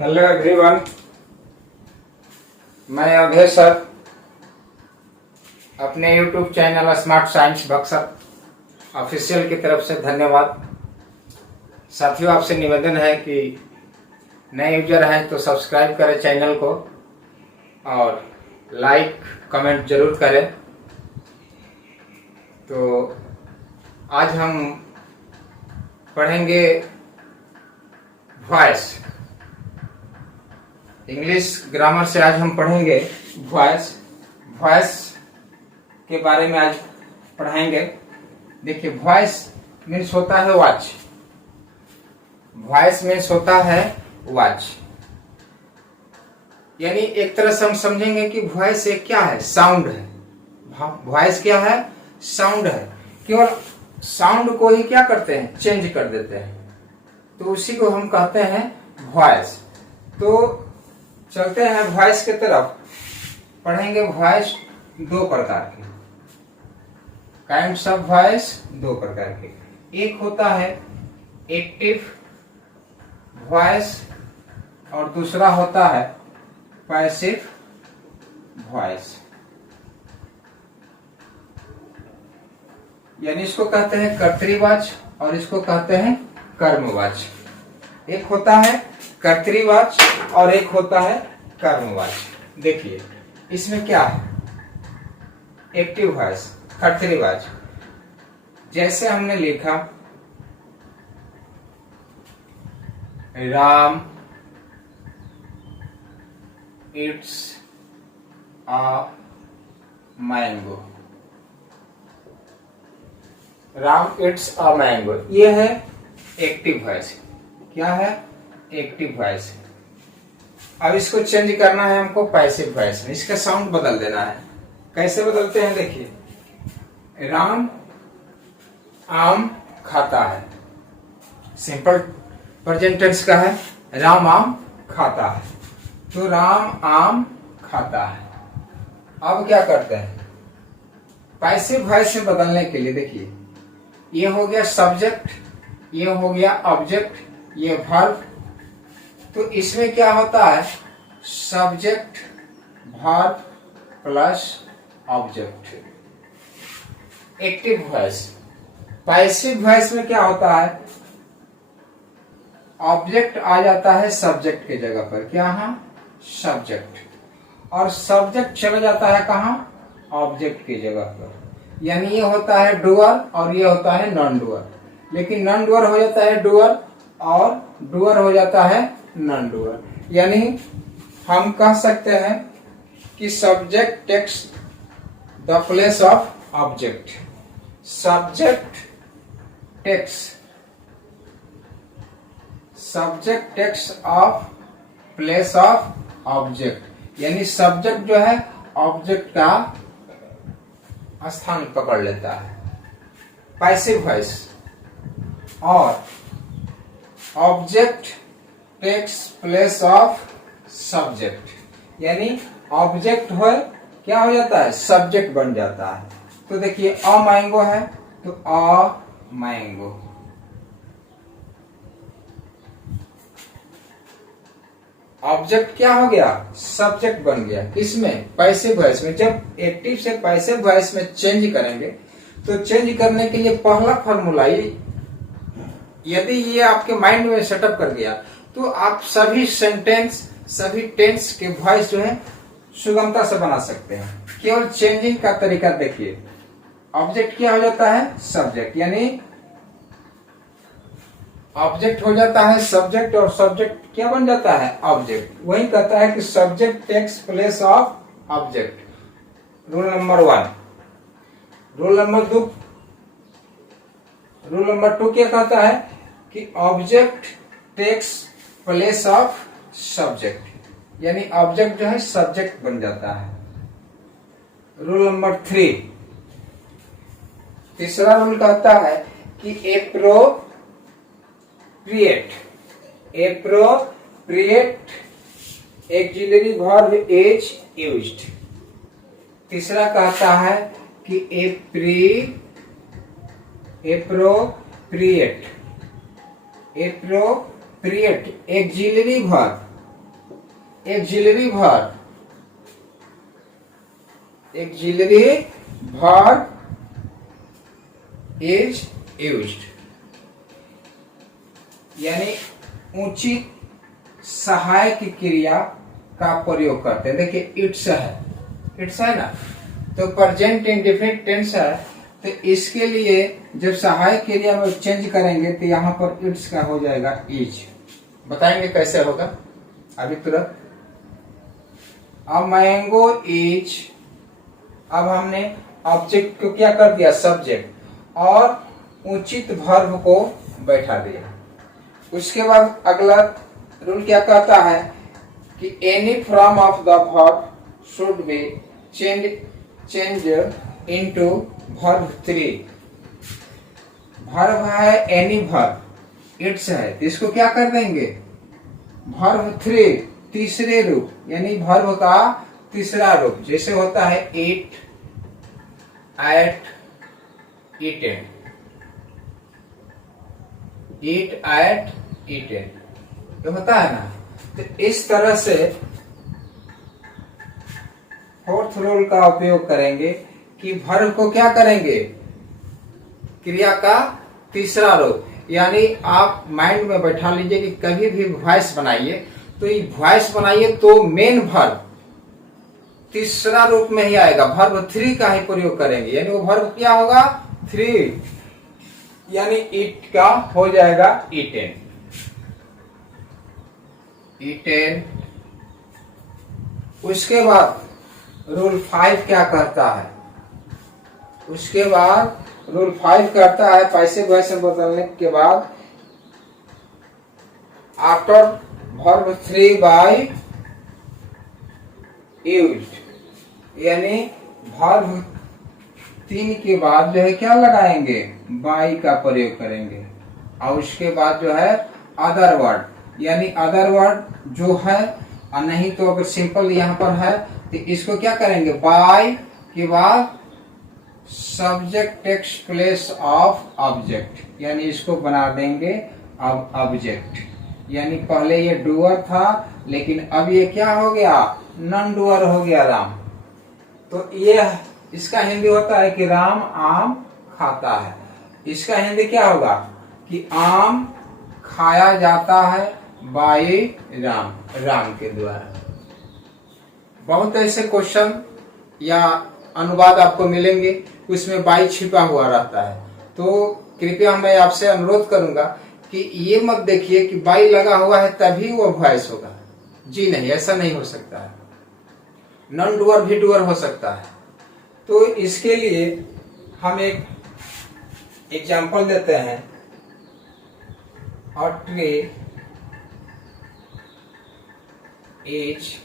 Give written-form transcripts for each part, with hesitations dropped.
Hello everyone, मैं अभय sir अपने YouTube channel smart science Buxar official की तरफ से धन्यवाद। साथियों, आपसे निवेदन है कि नए यूजर हैं तो सब्सक्राइब करें चैनल को और लाइक कमेंट जरूर करें। तो आज हम पढ़ेंगे वॉइस, इंग्लिश ग्रामर से। आज हम पढ़ेंगे वॉइस के बारे में आज पढ़ाएंगे। देखिए, वॉइस मीन्स होता है वॉच। वॉइस मीन्स होता है वॉच, यानी एक तरह से हम समझेंगे कि वॉइस एक क्या है, साउंड है। वॉइस क्या है, साउंड है। केवल साउंड को ही क्या करते हैं, चेंज कर देते हैं, तो उसी को हम कहते हैं वॉइस। तो चलते हैं वॉइस की तरफ। पढ़ेंगे वॉइस दो प्रकार के, काइंड्स ऑफ वॉइस दो प्रकार के। एक होता है एक्टिव वॉइस और दूसरा होता है पैसिव वॉइस, यानी इसको कहते हैं कर्तरीवाच और इसको कहते हैं कर्मवाच। एक होता है कर्तरीवाच और एक होता है कर्मवाच। देखिए इसमें क्या है, एक्टिव वॉइस, कर्तरीवाच। जैसे हमने लिखा Ram it's a mango, Ram it's a mango, ये है एक्टिव वॉइस। क्या है, एक्टिव वॉइस। अब इसको चेंज करना है हमको पैसिव वॉइस में, इसका साउंड बदल देना है। कैसे बदलते हैं, देखिए राम आम खाता है, सिंपल प्रेजेंट टेंस का है, राम आम खाता है, तो राम आम खाता है। अब क्या करते हैं, पैसिव वॉइस में बदलने के लिए देखिए, ये हो गया सब्जेक्ट, ये हो गया ऑब्जेक्ट, ये वर्ब। तो इसमें क्या होता है, subject verb plus object, active voice. Passive voice में क्या होता है, ऑब्जेक्ट आ जाता है सब्जेक्ट के जगह पर, क्या, हाँ सब्जेक्ट, और सब्जेक्ट चला जाता है कहाँ, ऑब्जेक्ट की जगह पर। यानी ये होता है डूअर और ये होता है नॉन डूअर, लेकिन नॉन डूअर हो जाता है डूअर और डूअर हो जाता है नॉन डूअर। यानी हम कह सकते हैं कि subject takes the place of object, subject takes of place of object, यानी सब्जेक्ट जो है ऑब्जेक्ट का स्थान पकड़ लेता है, पैसिव वॉइस। और object takes place of subject, यानी ऑब्जेक्ट हो क्या हो जाता है, सब्जेक्ट बन जाता है। तो देखिए अ मैंगो है तो अ मैंगो, ऑब्जेक्ट क्या हो गया, सब्जेक्ट बन गया। किसमें, पैसिव वॉइस में। जब एक्टिव से पैसिव वॉइस में चेंज करेंगे तो चेंज करने के लिए पहला फॉर्मूला, यदि ये आपके माइंड में सेटअप कर गया तो आप सभी सेंटेंस, सभी टेंस के वॉइस जो है सुगमता से बना सकते हैं। केवल चेंजिंग का तरीका देखिए, ऑब्जेक्ट क्या हो जाता है, सब्जेक्ट, यानी ऑब्जेक्ट हो जाता है सब्जेक्ट और सब्जेक्ट क्या बन जाता है, ऑब्जेक्ट। वही कहता है कि subject takes place of object, rule number 1। Rule number 2 क्या कहता है कि object takes place of subject, यानी ऑब्जेक्ट जो है सब्जेक्ट बन जाता है। रूल नंबर 3, तीसरा रूल कहता है कि appropriate auxiliary verb is used. तीसरा कहता है कि appropriate auxiliary verb axillary verb, axillary verb is used, यानी उचित सहायक क्रिया का प्रयोग करते हैं। देखिए इट्स है ना, तो प्रेजेंट इंडेफिनिट टेंस है, तो इसके लिए जब सहायक क्रिया में चेंज करेंगे तो यहाँ पर इट्स का हो जाएगा इज। बताएंगे कैसे होगा अभी तुरंत। अब मैंगो इज, अब हमने ऑब्जेक्ट को क्या कर दिया, सब्जेक्ट, और उचित वर्ब को बैठा दिया। उसके बाद अगला रूल क्या कहता है कि any from of the verb should be change into verb 3। Verb है एनी वर्ब, इट्स है, तो इसको क्या कर देंगे, वर्ब 3 तीसरे रूप, यानी वर्ब का तीसरा रूप, जैसे होता है ईट, एट, ईटेन, ईट, एट, ईटेन, तो होता है ना। तो इस तरह से फोर्थ रूल का उपयोग करेंगे कि वर्ब को क्या करेंगे, क्रिया का तीसरा रूप, यानी आप माइंड में बैठा लीजिए कि कभी भी वॉइस बनाइए तो ये वॉइस बनाइए तो मेन वर्ब तीसरा रूप में ही आएगा, वर्ब 3 का ही प्रयोग करेंगे, यानी वो वर्ब क्या होगा 3, यानी इट का हो जाएगा ईटेन, ईटेन। उसके बाद रूल 5 क्या करता है, उसके बाद रूल 5 करता है पैसे वैसे बदलने के बाद आफ्टर वर्ब 3 बाय यूज्ड, यानी वर्ब 3 के बाद जो है क्या लगाएंगे, बाई का प्रयोग करेंगे, और उसके बाद जो है अदर वर्ड, यानी अदर वर्ड जो है, और नहीं तो अगर सिंपल यहाँ पर है तो इसको क्या करेंगे, बाय के बाद subject takes place of object, यानी इसको बना देंगे अब ऑब्जेक्ट, यानी पहले ये डूअर था लेकिन अब ये क्या हो गया, नॉन डूअर हो गया राम। तो ये इसका हिंदी होता है कि राम आम खाता है, इसका हिंदी क्या होगा कि आम खाया जाता है बाय राम, राम के द्वारा। बहुत ऐसे क्वेश्चन या अनुवाद आपको मिलेंगे उसमें बाई छिपा हुआ रहता है, तो कृपया मैं आपसे अनुरोध करूंगा कि ये मत देखिए कि बाई लगा हुआ है तभी वो वॉइस होगा, जी नहीं, ऐसा नहीं हो सकता है, नॉन डूअर भी डूअर हो सकता है। तो इसके लिए हम एक एग्जांपल देते हैं, अ ट्री इज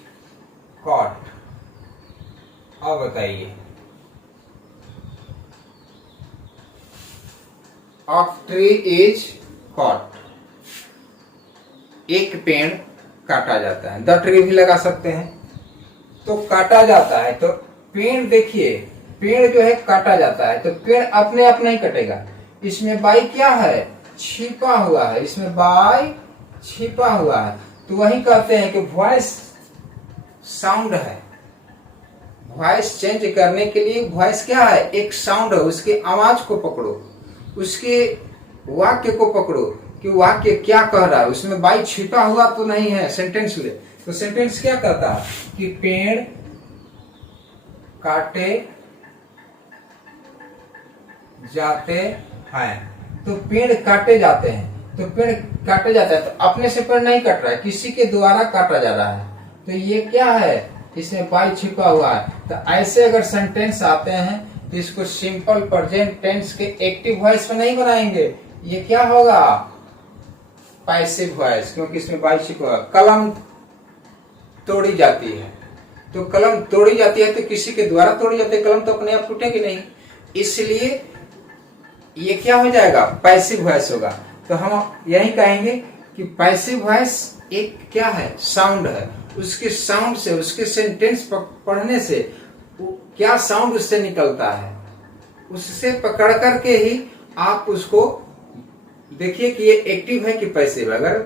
कॉट। अब बताइए, अ ट्री इज कॉट, एक पेड़ काटा जाता है, द ट्री भी लगा सकते हैं, तो काटा जाता है, तो पेड़ देखिए, पेड़ जो है काटा जाता है, तो पेड़ अपने आप नहीं कटेगा, इसमें बाई क्या है, छिपा हुआ है, इसमें बाई छिपा हुआ है। तो वही कहते हैं कि वॉइस साउंड है, वॉइस चेंज करने के लिए वॉइस क्या है, एक साउंड है, उसकी आवाज को पकड़ो, उसके वाक्य को पकड़ो कि वाक्य क्या कह रहा है, उसमें बाई छिपा हुआ तो नहीं है। सेंटेंस ले, तो सेंटेंस क्या कहता है कि पेड़ काटे जाते हैं, तो पेड़ काटे जाते हैं, तो पेड़ काटे जाता है, तो अपने से पेड़ नहीं कट रहा है, किसी के द्वारा काटा जा रहा है, तो ये क्या है, इसमें बाई छिपा हुआ है। तो ऐसे अगर सेंटेंस आते हैं तो इसको सिंपल प्रेजेंट टेंस के एक्टिव वॉइस में नहीं बनाएंगे, ये क्या होगा, पैसिव वॉइस, क्योंकि इसमें बाई छिपा हुआ। कलम तोड़ी जाती है, तो कलम तोड़ी जाती है तो किसी के द्वारा तोड़ी जाती है, कलम तो अपने आप टूटेगी नहीं, इसलिए ये क्या हो जाएगा, पैसिव वॉइस होगा। तो हम यही कहेंगे कि पैसिव वॉइस एक क्या है, साउंड है, उसके साउंड से, उसके सेंटेंस पढ़ने से क्या साउंड उससे निकलता है, उससे पकड़ करके ही आप उसको देखिए कि ये एक्टिव है कि पैसिव है। अगर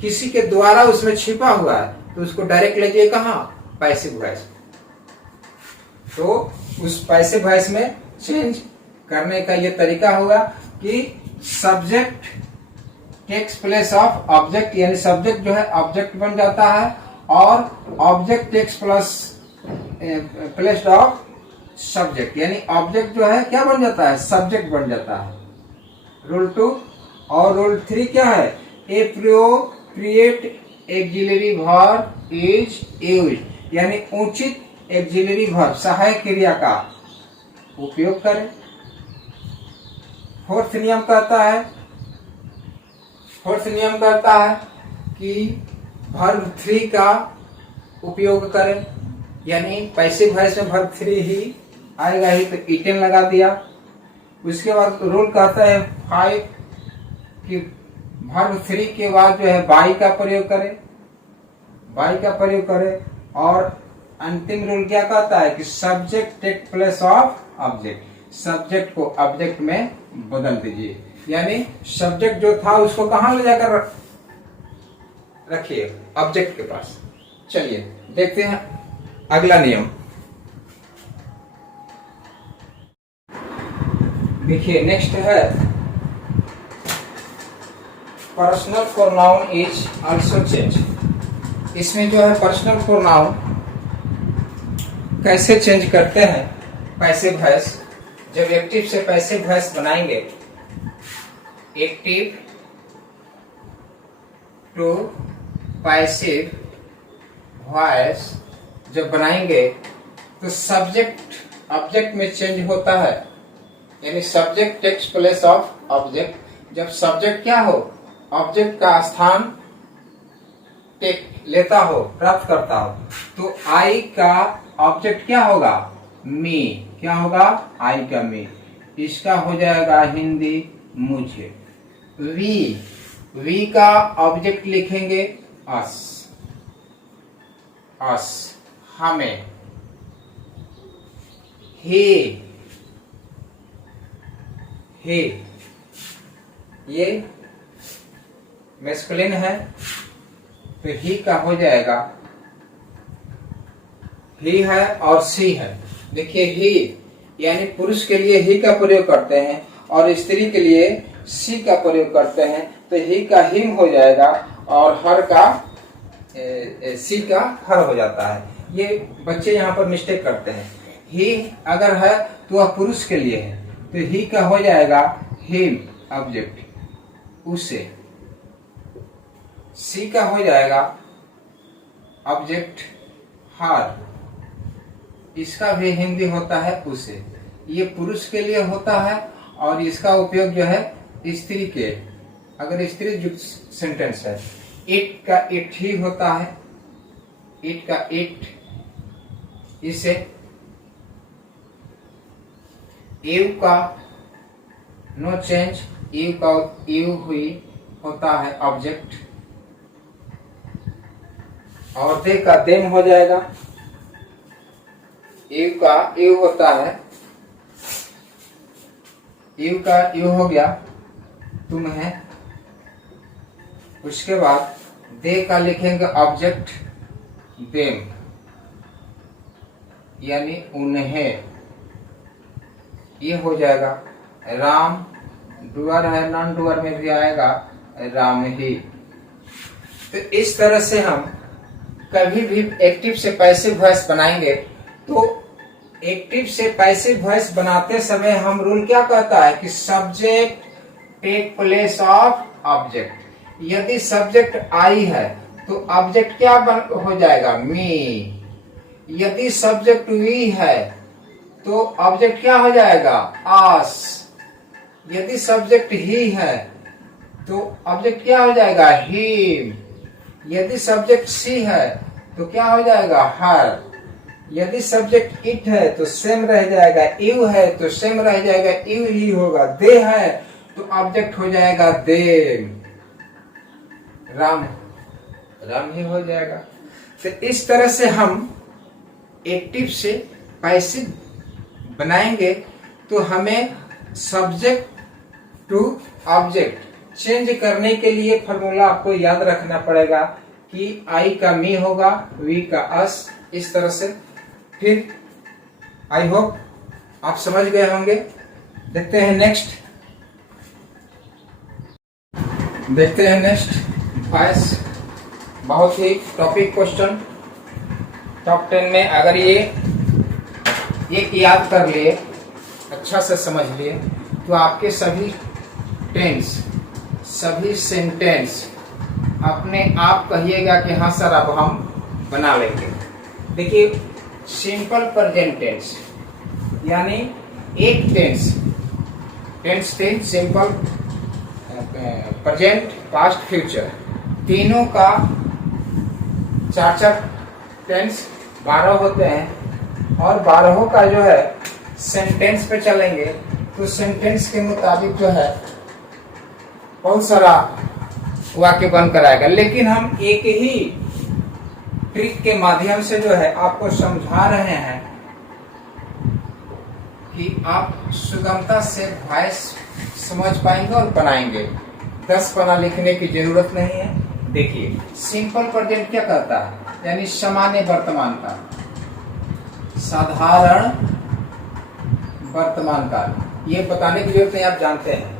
किसी के द्वारा उसमें छिपा हुआ है तो उसको डायरेक्ट ले जाइए कहाँ, पैसिव वॉइस। तो उस पैसिव वॉइस में चेंज करने का ये तरीका होगा कि subject takes place of object, यानी सब्जेक्ट जो है ऑब्जेक्ट बन जाता है और object takes place of subject, यानी ऑब्जेक्ट जो है क्या बन जाता है, सब्जेक्ट बन जाता है। रूल 2 और रूल 3 क्या है, appropriate axillary verb is used, यानी उचित एक्सिलरी वर्ब सहायक क्रिया का उपयोग करें। फोर्थ नियम कहता है कि वर्ब 3 का उपयोग करें, यानी पैसिव वॉइस में वर्ब 3 ही आएगा ही, तो ईटेन लगा दिया। उसके बाद रूल कहता है 5 कि वर्ब 3 के बाद जो है बाई का प्रयोग करें, और अंतिम रूल क्या कहता है कि subject take place of object, subject को ऑब्जेक्ट में बदल दीजिए, यानी सब्जेक्ट जो था उसको कहां ले जाकर रखिए, ऑब्जेक्ट के पास। चलिए देखते हैं अगला नियम। देखिए नेक्स्ट है personal pronoun is also change. इसमें जो है पर्सनल प्रोनाउन कैसे चेंज करते हैं, पैसिव वॉइस, जब एक्टिव से पैसिव वॉइस बनाएंगे, एक्टिव टू पैसिव वॉइस जब बनाएंगे तो सब्जेक्ट ऑब्जेक्ट में चेंज होता है, यानी subject takes place of object. जब सब्जेक्ट क्या हो, ऑब्जेक्ट का स्थान टेक लेता हो, प्राप्त करता हो, तो आई का ऑब्जेक्ट क्या होगा, मी, क्या होगा, आई का मी, इसका हो जाएगा हिंदी मुझे। वी का ऑब्जेक्ट लिखेंगे अस, हमें। हे ये मैस्कुलिन है, तो ही का हो जाएगा, ही है और सी है। देखिए ही यानी पुरुष के लिए ही का प्रयोग करते हैं और स्त्री के लिए सी का प्रयोग करते हैं, तो ही का हिम हो जाएगा और हर का सी का हर हो जाता है। ये बच्चे यहाँ पर मिस्टेक करते हैं। ही अगर है तो वह पुरुष के लिए है, तो ही का हो जाएगा हिम ऑब्जेक्ट, उसे। सी का हो जाएगा ऑब्जेक्ट हर, इसका भी हिंदी होता है उसे। ये पुरुष के लिए होता है और इसका उपयोग जो है स्त्री के, अगर स्त्री युक्त सेंटेंस है। इट का इट ही होता है, इट का इट, इसे। यू का नो चेंज, यू का यू हुई होता है ऑब्जेक्ट, और दे का देम हो जाएगा। यू का यू होता है, यू का यू हो गया तुम है। उसके बाद दे का लिखेंगे ऑब्जेक्ट देम, यानी उन्हें, ये हो जाएगा। राम डुअर है, नॉन डुअर में भी आएगा राम ही। तो इस तरह से हम कभी भी एक्टिव से पैसिव वॉइस बनाएंगे, तो एक्टिव से पैसिव वॉइस बनाते समय हम रूल क्या कहता है कि subject take place of object. यदि सब्जेक्ट आई है तो ऑब्जेक्ट क्या हो जाएगा, मी। यदि सब्जेक्ट वी है तो ऑब्जेक्ट क्या हो जाएगा, आस। यदि सब्जेक्ट ही है तो ऑब्जेक्ट क्या हो जाएगा, हिम। यदि सब्जेक्ट सी है तो क्या हो जाएगा, हर। यदि सब्जेक्ट इट है तो सेम रह जाएगा, यू है तो सेम रह जाएगा, यू ही होगा। दे है तो ऑब्जेक्ट हो जाएगा देम, राम, राम ही हो जाएगा। तो इस तरह से हम एक्टिव से पैसिव बनाएंगे तो हमें सब्जेक्ट टू ऑब्जेक्ट चेंज करने के लिए फॉर्मूला आपको याद रखना पड़ेगा कि आई का मी होगा, वी का अस, इस तरह से। फिर आई होप आप समझ गए होंगे। देखते हैं नेक्स्ट, वॉइस। बहुत ही टॉपिक क्वेश्चन, टॉप 10 में। अगर ये एक याद कर लिए, अच्छा से समझ लिए, तो आपके सभी टेंस, सभी सेंटेंस अपने आप कहिएगा कि हाँ सर अब हम बना लेंगे। देखिए, सिंपल प्रेजेंट टेंस यानी एक tense simple present, past, future, तीनों का 4 टेंस 12 होते हैं। और 12 का जो है सेंटेंस पे चलेंगे तो सेंटेंस के मुताबिक जो है बहुत सारा वाक्य बनकर आएगा। लेकिन हम एक ही ट्रिक के माध्यम से जो है आपको समझा रहे हैं कि आप सुगमता से वॉइस समझ पाएंगे और बनाएंगे। 10 पन्ना लिखने की जरूरत नहीं है। देखिए, सिंपल प्रेजेंट क्या कहता है, यानी सामान्य वर्तमान काल, साधारण वर्तमान काल। ये बताने की जरूरत नहीं, आप जानते हैं।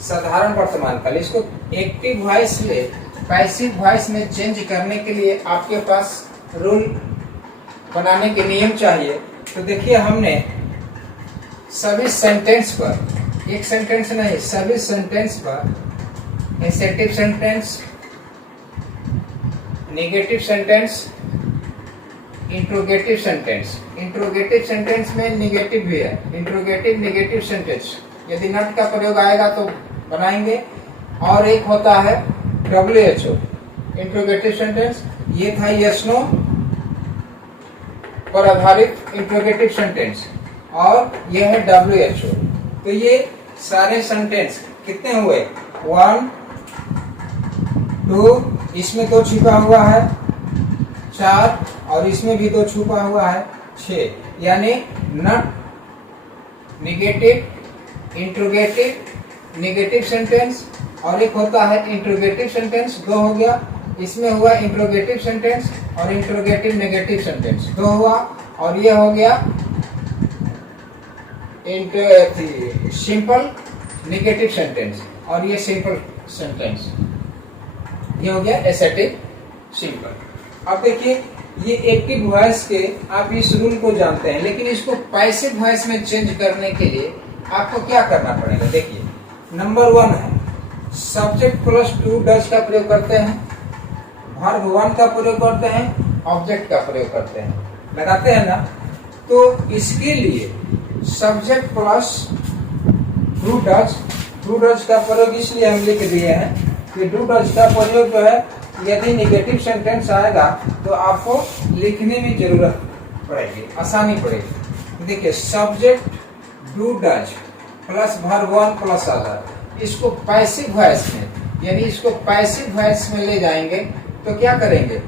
साधारण वर्तमान काल, इसको एक्टिव वॉइस ले पैसिव वॉइस में चेंज करने के लिए आपके पास रूल बनाने के नियम चाहिए। तो देखिए, हमने सभी सेंटेंस पर, एक सेंटेंस नहीं, सभी सेंटेंस पर assertive sentence, negative sentence, interrogative sentence. Interrogative sentence में नेगेटिव भी है, इंट्रोगेटिव नेगेटिव सेंटेंस। यदि नॉट का प्रयोग आएगा तो बनाएंगे। और एक होता है WHO, इंट्रोगेटिव सेंटेंस। ये था यस नो पर आधारित इंट्रोगेटिव सेंटेंस, और ये है WHO। तो ये सारे सेंटेंस कितने हुए, 1 2, इसमें 2 छिपा हुआ है 4, और इसमें भी 2 छुपा हुआ है 6। यानी not, negative, interrogative, negative sentence, और एक होता है इंट्रोगेटिव सेंटेंस, 2 हो गया। इसमें हुआ इंट्रोगेटिव सेंटेंस और इंट्रोगेटिव नेगेटिव सेंटेंस, 2 हुआ। और ये हो गया सिंपल नेगेटिव सेंटेंस, और ये सिंपल सेंटेंस, ये हो गया एसेटिव सिंपल। अब देखिए, ये एक्टिव वॉइस के आप इस रूल को जानते हैं, लेकिन इसको पैसिव वॉइस में चेंज करने के लिए आपको क्या करना पड़ेगा। देखिए, नंबर 1 है सब्जेक्ट प्लस टू डज का प्रयोग करते हैं, वर्ब 1 का प्रयोग करते हैं, ऑब्जेक्ट का प्रयोग करते हैं, लगाते हैं ना। तो इसके लिए सब्जेक्ट प्लस डू डज का प्रयोग इसलिए हम लिख दिए हैं कि डू डज का प्रयोग जो है, यदि नेगेटिव सेंटेंस आएगा तो आपको लिखने में जरूरत पड़ेगी, आसानी पड़ेगी। देखिए, subject do does plus verb 1 plus other, इसको पैसिव वॉइस में, यानी इसको पैसिव वॉइस में ले जाएंगे तो क्या करेंगे,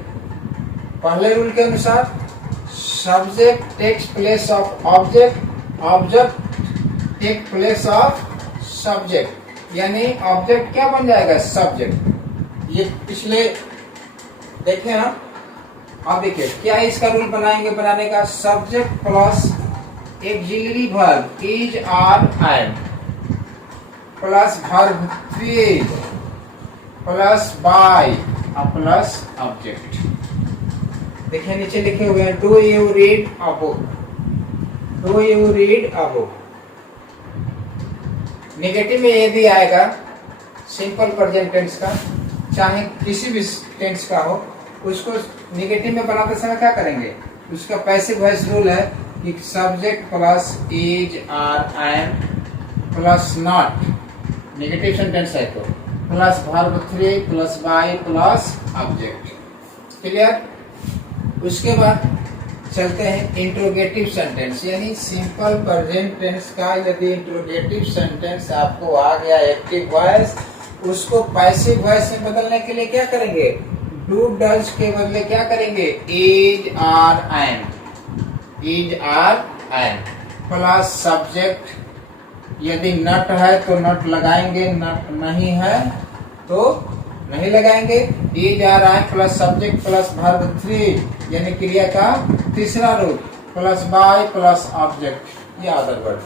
पहले रूल के अनुसार subject takes place of object, object take place of subject, यानी ऑब्जेक्ट क्या बन जाएगा, सब्जेक्ट। ये पिछले देखें हम। अब देखिए क्या इसका रूल बनाएंगे, बनाने का subject plus auxiliary verb is are am plus verb three plus by plus object. देखिए नीचे लिखे हुए हैं do you read a book, do you read a book. Negative में यदि आएगा सिंपल प्रेजेंट टेंस का, चाहे किसी भी टेंस का हो, उसको नेगेटिव में बनाते समय क्या करेंगे, उसका पैसिव वॉइस रूल है कि subject plus is are am plus not, negative sentence है तो plus verb three plus by plus object. Clear. उसके बाद चलते हैं इंट्रोगेटिव सेंटेंस, यानी सिंपल प्रेजेंट टेंस का यदि इंट्रोगेटिव सेंटेंस आपको आ गया एक्टिव वॉइस, उसको पैसिव वॉइस में बदलने के लिए क्या करेंगे, डू डज के बदले क्या करेंगे, is are am, is are am plus subject, यदि नट है तो नट लगाएंगे, नट नहीं है तो नहीं लगाएंगे। Is are I plus subject plus verb 3 यानी क्रिया का तीसरा रूप प्लस बाय प्लस ऑब्जेक्ट, ये अदर वर्ड।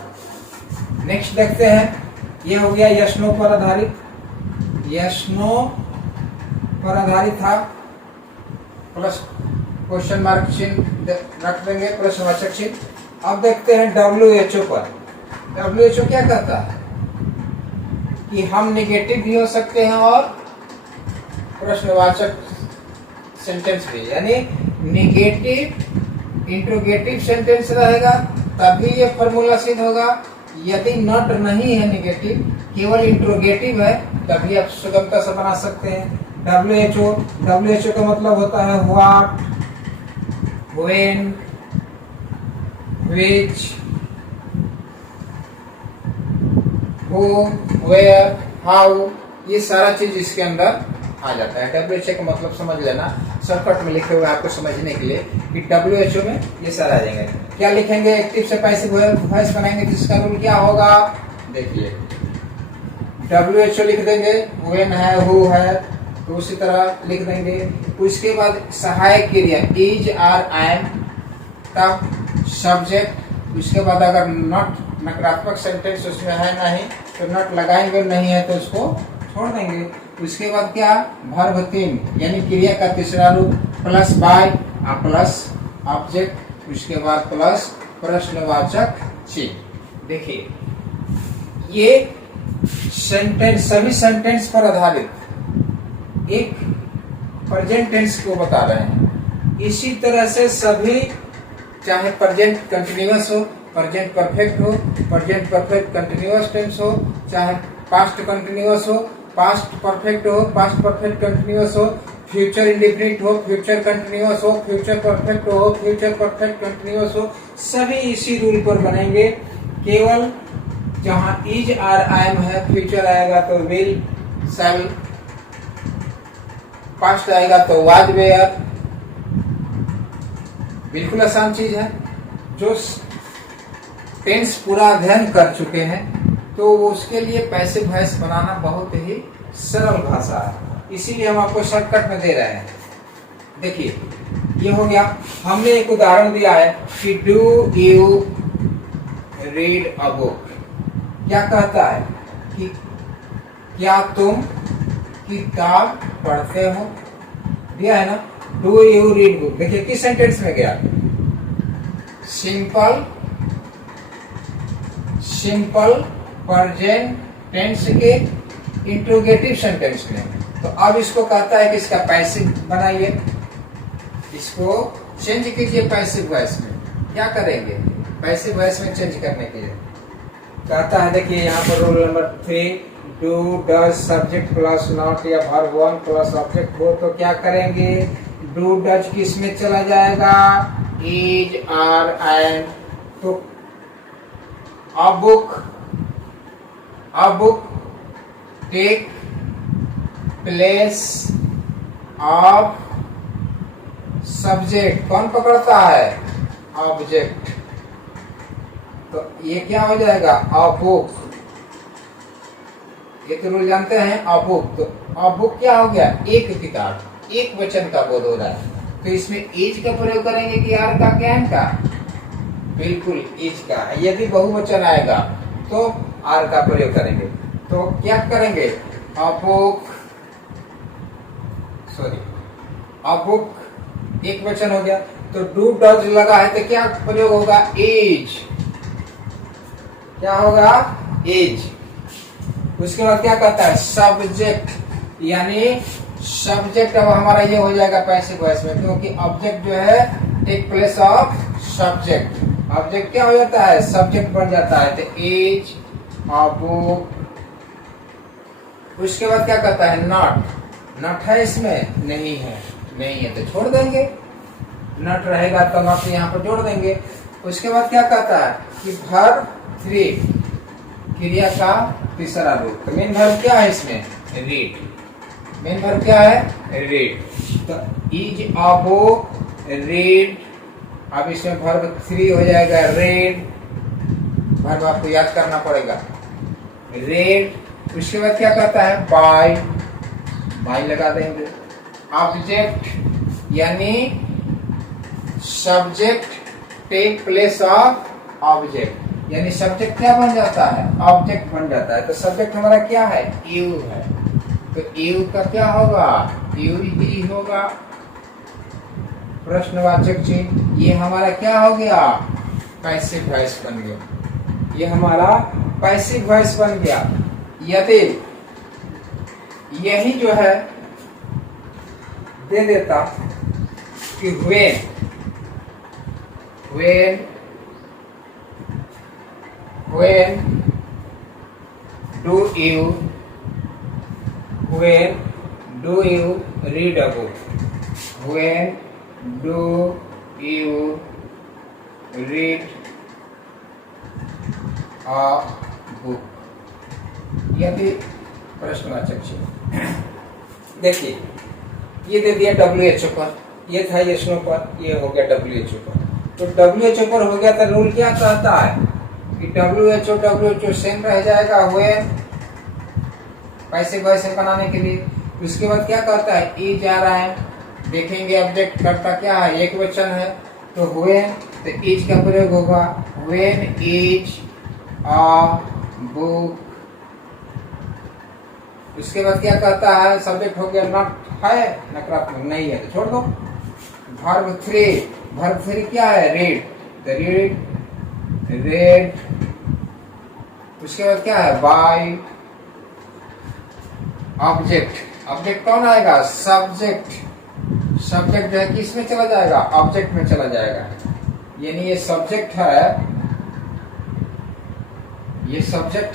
नेक्स्ट देखते हैं, ये हो गया यस नो पर आधारित, यस नो पर आधारित था, प्लस क्वेश्चन मार्क चिन्ह रख देंगे, प्रश्नवाचक चिन्ह। अब देखते हैं WHO पर। WHO क्या कहता है कि हम नेगेटिव भी हो सकते हैं और प्रश्नवाचक सेंटेंस भी, यानी नेगेटिव इंट्रोगेटिव सेंटेंस रहेगा तभी ये फॉर्मूला सिद्ध होगा। यदि नॉट नहीं है नेगेटिव, केवल इंट्रोगेटिव है, तभी आप सुगमता से बना सकते हैं। WHO का मतलब होता है what, when, which, who, where, how, ये सारा चीज इसके अंदर आ जाता है। WHO का मतलब समझ लेना, शॉर्टकट में लिखे हुए आपको समझने के लिए कि WHO में ये सारा आ जाएंगे। क्या लिखेंगे, एक्टिव से पैसिव वॉइस बनाएंगे, जिसका रूल क्या होगा, देखिए WHO लिख देंगे, व्हेन है, हु है, तो उसी तरह लिख देंगे। उसके बाद सहायक क्रिया इज आर एम तब सब्जेक्ट, उसके बाद अगर नॉट नकारात्मक सेंटेंस उसमें है नहीं तो नॉट लगाएंगे, नहीं है तो उसको छोड़ देंगे। उसके बाद क्या, वर्ब 3 यानी क्रिया का तीसरा रूप प्लस बाय प्लस ऑब्जेक्ट, उसके बाद प्लस प्रश्नवाचक चिन्ह। देखिए ये सेंटेंस, सभी सेंटेंस पर आधारित एक प्रेजेंट टेंस को बता रहे हैं। इसी तरह से सभी, चाहे प्रेजेंट कंटिन्यूअस हो, प्रेजेंट परफेक्ट हो, प्रेजेंट परफेक्ट कंटिन्यूअस टेंस हो, चाहे पास्ट कंटिन्यूअस हो, पास्ट परफेक्ट हो, पास्ट परफेक्ट कंटिन्यूअस हो, फ्यूचर इंडेफिनिट हो, फ्यूचर कंटिन्यूअस हो, फ्यूचर परफेक्ट हो, फ्यूचर परफेक्ट कंटिन्यूअस हो, सभी इसी रूल पर बनेंगे। केवल जहां इज आर एम है, फ्यूचर आएगा तो विल, शैल, पास्ट आएगा तो वाज, वेयर। बिल्कुल आसान चीज है। जो टेंस पूरा अध्ययन कर चुके हैं तो उसके लिए पैसिव वॉइस बनाना बहुत ही सरल भाषा है, इसीलिए हम आपको शॉर्टकट में दे रहे हैं। देखिए ये हो गया, हमने एक उदाहरण दिया है कि do you read a book. क्या कहता है कि क्या तुम किताब पढ़ते हो, दिया है ना, डू यू रीड बुक। देखिए किस सेंटेंस में गया, सिंपल प्रेजेंट टेंस के इंट्रोगेटिव सेंटेंस में। तो अब इसको कहता है कि इसका पैसिव बनाइए, इसको चेंज कीजिए पैसिव वॉइस में। क्या करेंगे पैसिव वॉइस में चेंज करने के लिए, कहता है देखिए यहाँ पर rule number 3, do does subject plus not या वर्ब 1 प्लस ऑब्जेक्ट हो तो क्या करेंगे, डू डज किस में चला जाएगा, इज आर एंड, तो a book take place of subject, कौन पकड़ता है, ऑब्जेक्ट, तो ये क्या हो जाएगा, a book। ये तो रूल जानते हैं, a book, तो a book क्या हो गया, एक किताब, एक वचन का बोध हो रहा है, तो इसमें इज का प्रयोग करेंगे कि आर का, क्या का, बिल्कुल इज का। यदि बहुवचन आएगा तो आर का प्रयोग करेंगे। तो क्या करेंगे, अ बुक एक वचन हो गया, तो डू डज लगा है तो क्या प्रयोग होगा, इज, क्या होगा, इज। उसके बाद क्या कहता है, सब्जेक्ट, यानी सब्जेक्ट अब हमारा ये हो जाएगा पैसिव वॉइस में, क्योंकि ऑब्जेक्ट जो है take place of subject, object क्या हो जाता है, सब्जेक्ट बन जाता है, तो इज अ बुक। उसके बाद क्या कहता है, नॉट, नॉट है इसमें, नहीं है, नहीं है तो छोड़ देंगे, नॉट रहेगा तो नॉट यहाँ पर जोड़ देंगे। उसके बाद क्या कहता है कि वर्ब 3 क्रिया का तीसरा रूप, तो मेन वर्ब क्या है इसमें, रीड, मेन वर्ब क्या है, रीड, तो इज अ बुक रीड। अब इसमें वर्ब 3 हो जाएगा, रेड, वर्ब आपको याद करना पड़ेगा, रेड। उसके बाद क्या कहता है, बाय, बाई लगा देंगे। ऑब्जेक्ट यानी subject take place of object, यानी सब्जेक्ट क्या बन जाता है, ऑब्जेक्ट बन जाता है। तो सब्जेक्ट हमारा क्या है, यू है, तो यू का क्या होगा, यू ही होगा प्रश्नवाचक चिन्ह। ये हमारा क्या हो गया, पैसिव वॉइस बन गया, ये हमारा पैसिव वॉइस बन गया। यदि यही जो है दे देता कि when do you read a book, when do you read a book, यदि प्रश्नवाचक चिन्ह। देखिए ये दे दिया WHO पर, ये था यशनो पर, ये हो गया WHO पर। तो WHO पर हो गया तो रूल क्या कहता है कि WHO सेम रह जाएगा when पैसिव वॉइस बनाने के लिए। उसके बाद क्या कहता है, ई जा रहा है, देखेंगे ऑब्जेक्ट करता क्या है, एक वचन है, तो when तो इज का प्रयोग होगा, when इज a book। उसके बाद क्या कहता है, सब्जेक्ट हो गया नॉट है, नकारात्मक नहीं है तो छोड़ दो। वर्ब 3 क्या है, रीड, तो रीड। उसके बाद क्या है, बाय। ऑब्जेक्ट कौन आएगा, सब्जेक्ट जो है किस में चला जाएगा, ऑब्जेक्ट में चला जाएगा, यानी ये सब्जेक्ट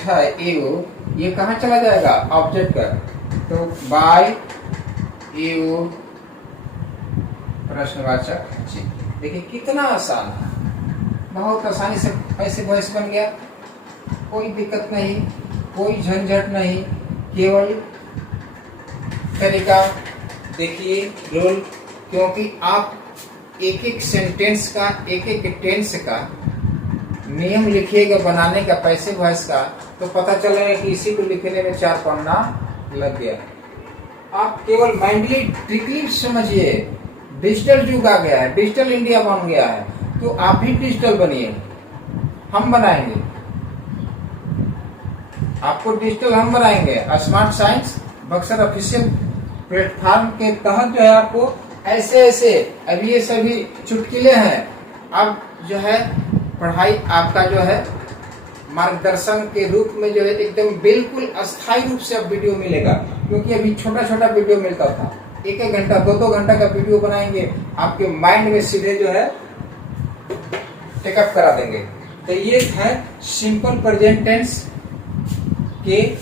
है यू, ये कहाँ चला जाएगा, ऑब्जेक्ट पर। तो बाय यू प्रश्नवाचक चिन्ह। देखिए कितना आसान है, बहुत आसानी से पैसिव वॉइस बन गया, कोई दिक्कत नहीं, कोई झंझट नहीं, केवल तरीका देखिए रूल, क्योंकि आप एक एक सेंटेंस का, एक एक टेंस का नियम लिखिएगा बनाने का पैसिव वॉइस का, तो पता चलेगा कि इसी को लिखने में 4 पन्ना लग गया। आप केवल माइंडली ट्रिकली समझिए, डिजिटल युग आ गया है, डिजिटल इंडिया बन गया है, तो आप भी डिजिटल बनिए, हम बनाएंगे आपको, डिजिटल हम बनाएंगे। Smart science Buxar official platform के तहत जो है आपको ऐसे अभी ये सभी चुटकुले हैं, अब जो है पढ़ाई आपका जो है मार्गदर्शन के रूप में जो है एकदम बिल्कुल अस्थायी रूप से अब वीडियो मिलेगा, क्योंकि अभी छोटा वीडियो मिलता था, 1 घंटा 2 घंटा का वीडियो बनाएंगे, आपके माइंड में सीधे जो है टेकअप करा देंगे। तो ये है सिंपल प्रेजेंट टेंस के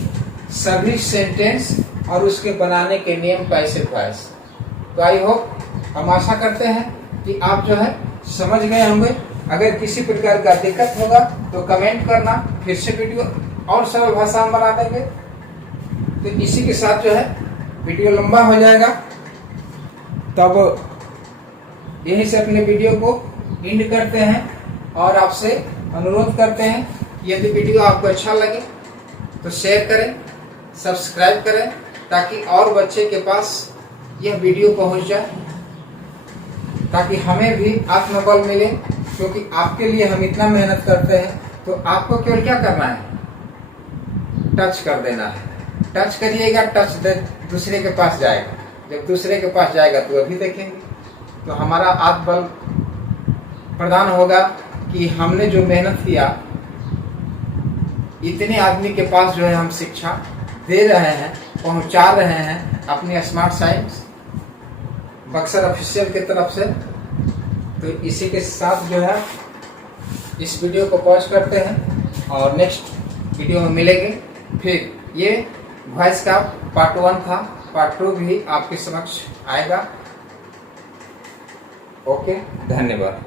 सभी सेंटेंस और उसके बनाने के नियम पैसिव वॉइस। तो आई होप, हम आशा करते हैं कि आप जो है समझ गए होंगे। अगर किसी प्रकार का दिक्कत होगा तो कमेंट करना, फिर से वीडियो और सरल भाषा में बना देंगे। तो इसी के साथ जो है वीडियो लंबा हो जाएगा, तब यहीं से अपने वीडियो को एंड करते हैं और आपसे अनुरोध करते हैं, यदि वीडियो आपको अच्छा लगे तो शेयर करें, सब्सक्राइब करें, ताकि और बच्चे के पास यह वीडियो पहुंच जाए, ताकि हमें भी आत्मबल मिले, क्योंकि आपके लिए हम इतना मेहनत करते हैं। तो आपको केवल क्या करना है, टच कर देना है, टच करिएगा, टच दूसरे के पास जाएगा, जब दूसरे के पास जाएगा तो अभी देखेंगे, तो हमारा आत्मबल प्रदान होगा कि हमने जो मेहनत किया, इतने आदमी के पास जो है हम शिक्षा दे रहे हैं, पहुंचा रहे हैं अपनी स्मार्ट साइंस बक्सर ऑफिशियल की तरफ से। तो इसी के साथ जो है इस वीडियो को पॉज करते हैं और नेक्स्ट वीडियो में मिलेंगे। फिर ये वॉइस का पार्ट 1 था, पार्ट 2 भी आपके समक्ष आएगा। ओके, धन्यवाद।